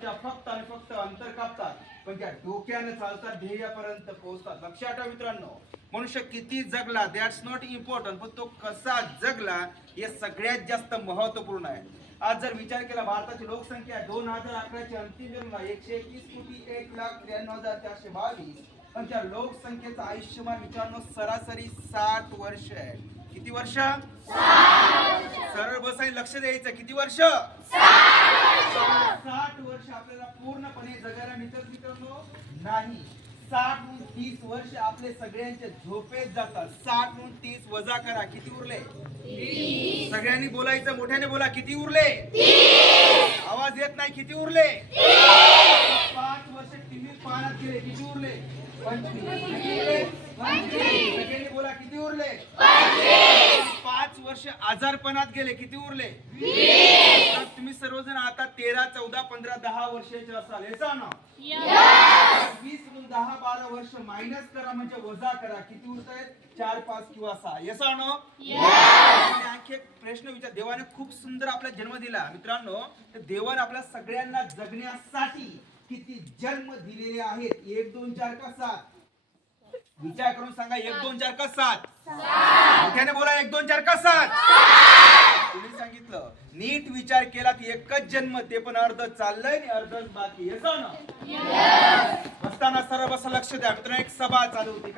त्या फक्त आणि फक्त अंतर कापतात, पण त्या डोक्याने चालतात, ध्येयापर्यंत पोहोचतात. लक्षात ठेवा मित्रांनो, मनुष्य किती जगला दॅट्स नॉट इम्पॉर्टंट, पण तो कसा जगला हे सगळ्यात जास्त महत्वपूर्ण आहे. आज जर विचार केला, भारताची लोकसंख्या 2011 ची अंतिम गणना 121,01,93,422, पण त्या लोकसंख्येचं आयुष्यमान मित्रांनो सरासरी 60 वर्ष आहे. किती वर्ष? सरळ बसायला लक्ष द्यायचं. किती वर्ष? 60 वर्ष आपल्याला पूर्णपणे जगायला मिळतात मित्रांनो नाही. 60 म्हणून 30 वर्ष आपले सगळ्यांचे झोपेत जातात. 60 म्हणून 30 वजा करा, किती उरले? 30. सगळ्यांनी बोलायचं, मोठ्याने बोला, किती उरले? 30. आवाज येत नाही, किती उरले? 30. 5 वर्ष टीव्ही पाहण्यात गेले, किती उरले? 25. सगळ्यांनी बोला, किती उरले? 5 वर्ष आजारपणात गेले, किती उरले? 20. तुम्ही सर्वजण आता 13, 14, 15, 10 वर्षाचे असाल, याचा ना 20 म्हणून 10, 12 वर्ष मायनस करा, म्हणजे वजा करा, किती उरत आहेत? 4, 5 किंवा 6. याचा ना आणखी एक प्रश्न विचार. देवाने खूप सुंदर आपला जन्म दिला मित्रांनो. तर देवाने आपल्या सगळ्यांना जगण्यासाठी किती जन्म दिलेले आहेत? 1, 2, 4 का 7? विचार करून सांगा. 1, 2, 4 का 7? मोठ्याने बोला, 1, 2, 4 का 7? तुम्ही सांगितलं. नीट विचार केला की एकच जन्म, ते पण अर्ध चाललंय आणि अर्धच बाकी. येतो ना? बसताना सर्व बस लक्ष द्या मित्रांनो. एक सभा चालू होती.